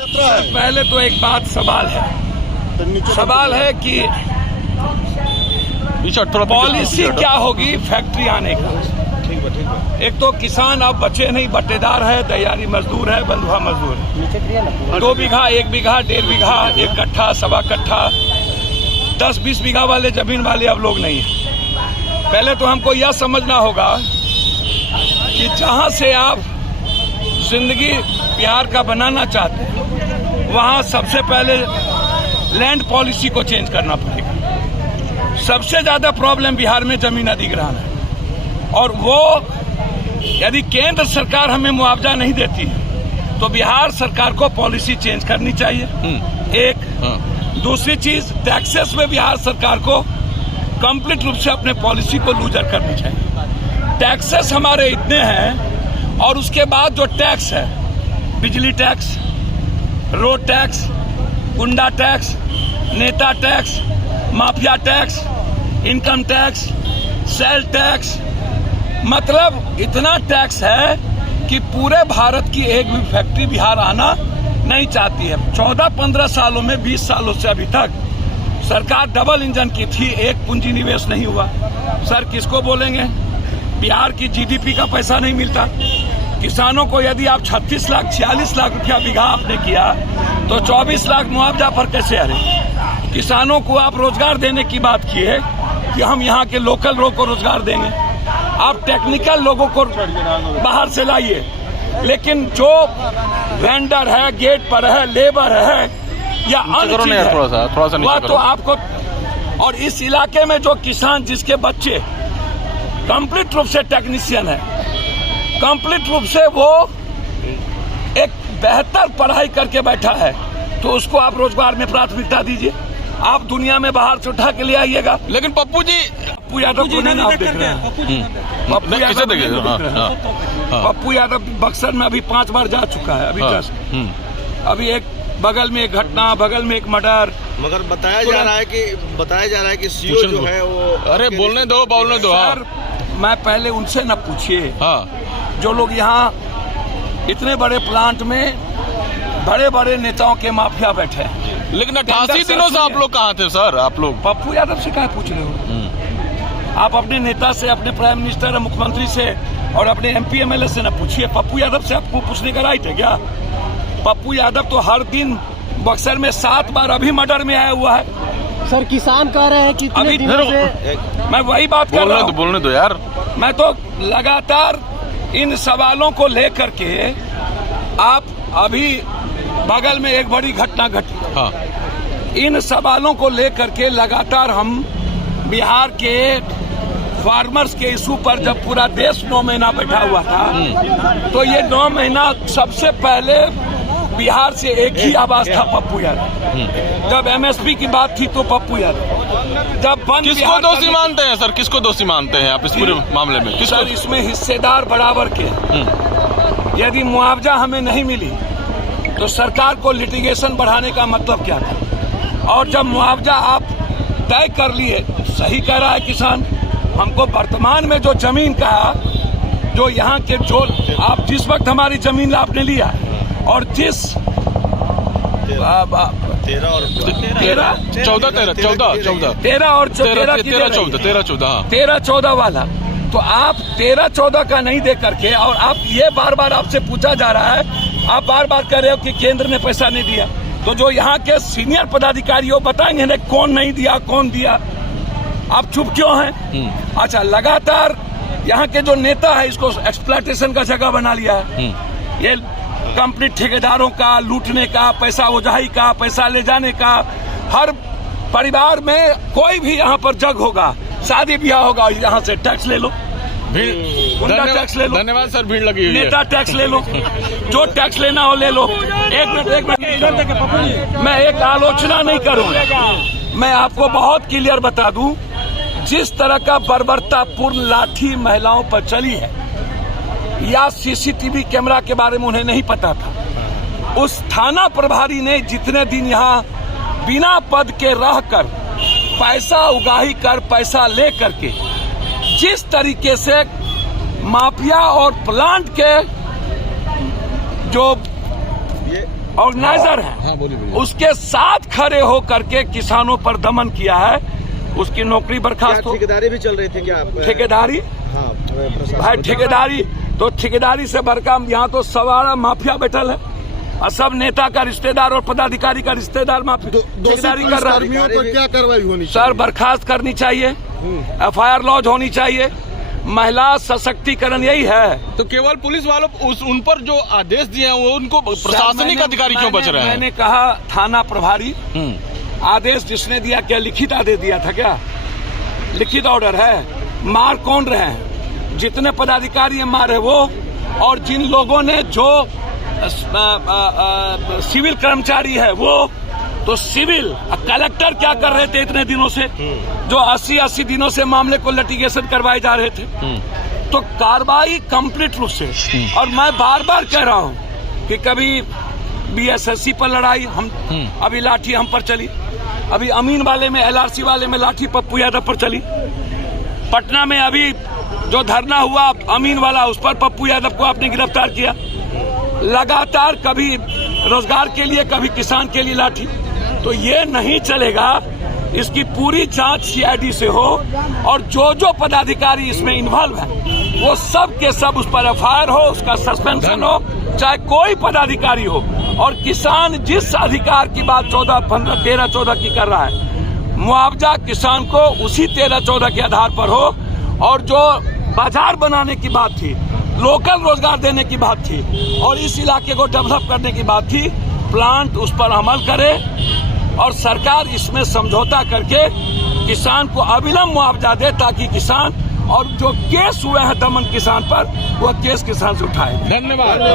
पहले तो एक बात सवाल है कि पॉलिसी क्या होगी फैक्ट्री आने का। एक तो किसान अब बचे नहीं, बटेदार है, तैयारी मजदूर है, बंधुआ मजदूर है। 2 बीघा, 1 बीघा, 1.5 बीघा, 1 कट्ठा, 1.25 कट्ठा, 10-20 बीघा वाले जमीन वाले अब लोग नहीं है। पहले तो हमको यह समझना होगा कि जहां से आप जिंदगी बिहार का बनाना चाहते हैं वहां सबसे पहले लैंड पॉलिसी को चेंज करना पड़ेगा। सबसे ज्यादा प्रॉब्लम बिहार में जमीन अधिग्रहण है और वो यदि केंद्र सरकार हमें मुआवजा नहीं देती है तो बिहार सरकार को पॉलिसी चेंज करनी चाहिए। एक दूसरी चीज, टैक्सेस में बिहार सरकार को कंप्लीट रूप से अपने पॉलिसी को लूजर करनी चाहिए। टैक्सेस हमारे इतने हैं और उसके बाद जो टैक्स है, बिजली टैक्स, रोड टैक्स, गुंडा टैक्स, नेता tax, mafia tax, income tax, sale tax, मतलब इतना टैक्स है कि पूरे भारत की एक भी फैक्ट्री बिहार आना नहीं चाहती है। 14-15 सालों में, 20 सालों से अभी तक सरकार डबल इंजन की थी, एक पूंजी निवेश नहीं हुआ। सर किसको बोलेंगे? बिहार की जीडीपी का पैसा नहीं मिलता। किसानों को यदि आप 36 लाख 46 लाख रुपया बीघा आपने किया तो 24 लाख मुआवजा पर कैसे आ रहे? किसानों को आप रोजगार देने की बात की है कि हम यहाँ के लोकल लोगों को रोजगार देंगे। आप टेक्निकल लोगों को बाहर से लाइए, लेकिन जो वेंडर है, गेट पर है, लेबर है या वह तो आपको, और इस इलाके में जो किसान जिसके बच्चे कंप्लीट रूप से टेक्नीशियन है, कंप्लीट रूप से वो एक बेहतर पढ़ाई करके बैठा है, तो उसको आप रोजगार में प्राथमिकता दीजिए। आप दुनिया में बाहर से उठा के ले आइएगा। लेकिन पप्पू यादव को नहीं आप देख रहे हैं। पप्पू यादव बक्सर में अभी 5 बार जा चुका है। अभी एक बगल में एक घटना, बगल में एक मर्डर, मगर बताया जा रहा है कि सीओ जो है वो, अरे बोलने दो सर, मैं पहले उनसे न पूछिए जो लोग यहाँ इतने बड़े प्लांट में बड़े बड़े नेताओं के माफिया बैठे हैं। लेकिन 88 दिनों से आप लोग कहाँ थे सर? आप लोग पप्पू यादव से क्या पूछ रहे हो? आप अपने नेता से, अपने प्राइम मिनिस्टर, मुख्यमंत्री से और अपने MP MLA से न पूछिए। पप्पू यादव से आपको पूछने का राइट है क्या? पप्पू यादव तो हर दिन बक्सर में 7 बार अभी मर्डर में आया हुआ है। सर किसान कह रहे हैं कि अभी मैं वही बात कर रहा हूँ। बोलने दो यार। मैं तो लगातार इन सवालों को लेकर के, आप अभी बगल में एक बड़ी घटना घटी, इन सवालों को लेकर के लगातार हम बिहार के फार्मर्स के इशू पर जब पूरा देश 9 महीना बैठा हुआ था, तो ये 9 महीना सबसे पहले बिहार से एक ही आवाज था, पप्पू यादव। जब MSP की बात थी तो पप्पू यादव। जब किसको दोषी मानते हैं सर? किसको दोषी मानते हैं आप इस पूरे मामले में? सर इसमें हिस्सेदार बराबर के। यदि मुआवजा हमें नहीं मिली तो सरकार को लिटिगेशन बढ़ाने का मतलब क्या था? और जब मुआवजा आप तय कर लिए, सही कह रहा है किसान, हमको वर्तमान में जो जमीन का, जो यहाँ के, जो आप जिस वक्त हमारी जमीन आपने लिया और जिस 13-14 वाला, तो आप 13-14 का नहीं दे करके, और आप ये बार बार आपसे पूछा जा रहा है, आप बार बार कह रहे हो कि केंद्र ने पैसा नहीं दिया, तो जो यहाँ के सीनियर पदाधिकारी हो बताएंगे ना कौन नहीं दिया, कौन दिया। आप चुप क्यों हैं? अच्छा, लगातार यहाँ के जो नेता है इसको एक्सप्लॉयटेशन का जगह बना लिया है। ये कंप्लीट ठेकेदारों का लूटने का, पैसा उजाही का, पैसा ले जाने का। हर परिवार में कोई भी यहाँ पर जग होगा, शादी ब्याह होगा, यहाँ से टैक्स ले लो, टैक्स ले लो। धन्यवाद सर, भीड़ लगी हुई है। नेता टैक्स ले लो, जो टैक्स लेना हो ले लो। एक मिनट, मैं एक आलोचना नहीं करूंगा, मैं आपको बहुत क्लियर बता दूं, जिस तरह का बर्बरतापूर्ण लाठी महिलाओं पर चली है, या CCTV कैमरा के बारे में उन्हें नहीं पता था। उस थाना प्रभारी ने जितने दिन यहाँ बिना पद के रहकर पैसा उगाही कर, पैसा ले करके जिस तरीके से माफिया और प्लांट के जो ऑर्गेनाइजर हैं, उसके साथ खड़े होकर के किसानों पर दमन किया है, उसकी नौकरी बर्खास्त हो। ठेकेदारी भी चल रही थी क्या? ठेकेदारी, हाँ, भाई ठेकेदारी तो ठेकेदारी से बड़का यहाँ तो सवारा माफिया बैठल है और सब नेता का रिश्तेदार और पदाधिकारी का रिश्तेदार माफिया ठेकेदारी कर रहा है। क्या कार्रवाई होनी सर बर्खास्त करनी चाहिए, FIR लॉन्च होनी चाहिए, महिला सशक्तिकरण यही है। तो केवल पुलिस वालों उन पर जो आदेश दिए हैं वो उनको प्रशासनिक अधिकारी क्यों बच रहे हैं? मैंने कहा थाना प्रभारी आदेश जिसने दिया, क्या लिखित आदेश दिया था क्या? लिखित ऑर्डर है। मार कौन रहे हैं? जितने पदाधिकारी मार है वो, और जिन लोगों ने जो सिविल कर्मचारी है वो, तो सिविल कलेक्टर क्या कर रहे थे इतने दिनों से, जो 80 दिनों से मामले को लिटिगेशन करवाए जा रहे थे। तो कार्रवाई कंप्लीट रूप से, और मैं बार बार कह रहा हूं कि कभी BSSC पर लड़ाई हम अभी लाठी हम पर चली, अभी अमीन वाले में LRC वाले में लाठी पप्पू यादव पर चली, पटना में अभी जो धरना हुआ अमीन वाला उस पर पप्पू यादव को आपने गिरफ्तार किया। लगातार कभी रोजगार के लिए कभी किसान के लिए लाठी, तो ये नहीं चलेगा। इसकी पूरी जांच CID से हो, और जो जो पदाधिकारी इसमें इन्वॉल्व है वो सब के सब उस पर FIR हो, उसका सस्पेंशन हो, चाहे कोई पदाधिकारी हो। और किसान जिस अधिकार की बात 13-14 की कर रहा है, मुआवजा किसान को उसी 13-14 के आधार पर हो, और जो बाजार बनाने की बात थी, लोकल रोजगार देने की बात थी, और इस इलाके को डेवलप करने की बात थी, प्लांट उस पर अमल करे, और सरकार इसमें समझौता करके किसान को अविलंब मुआवजा दे, ताकि किसान और जो केस हुए हैं दमन किसान पर, वो केस किसान से उठाए। धन्यवाद।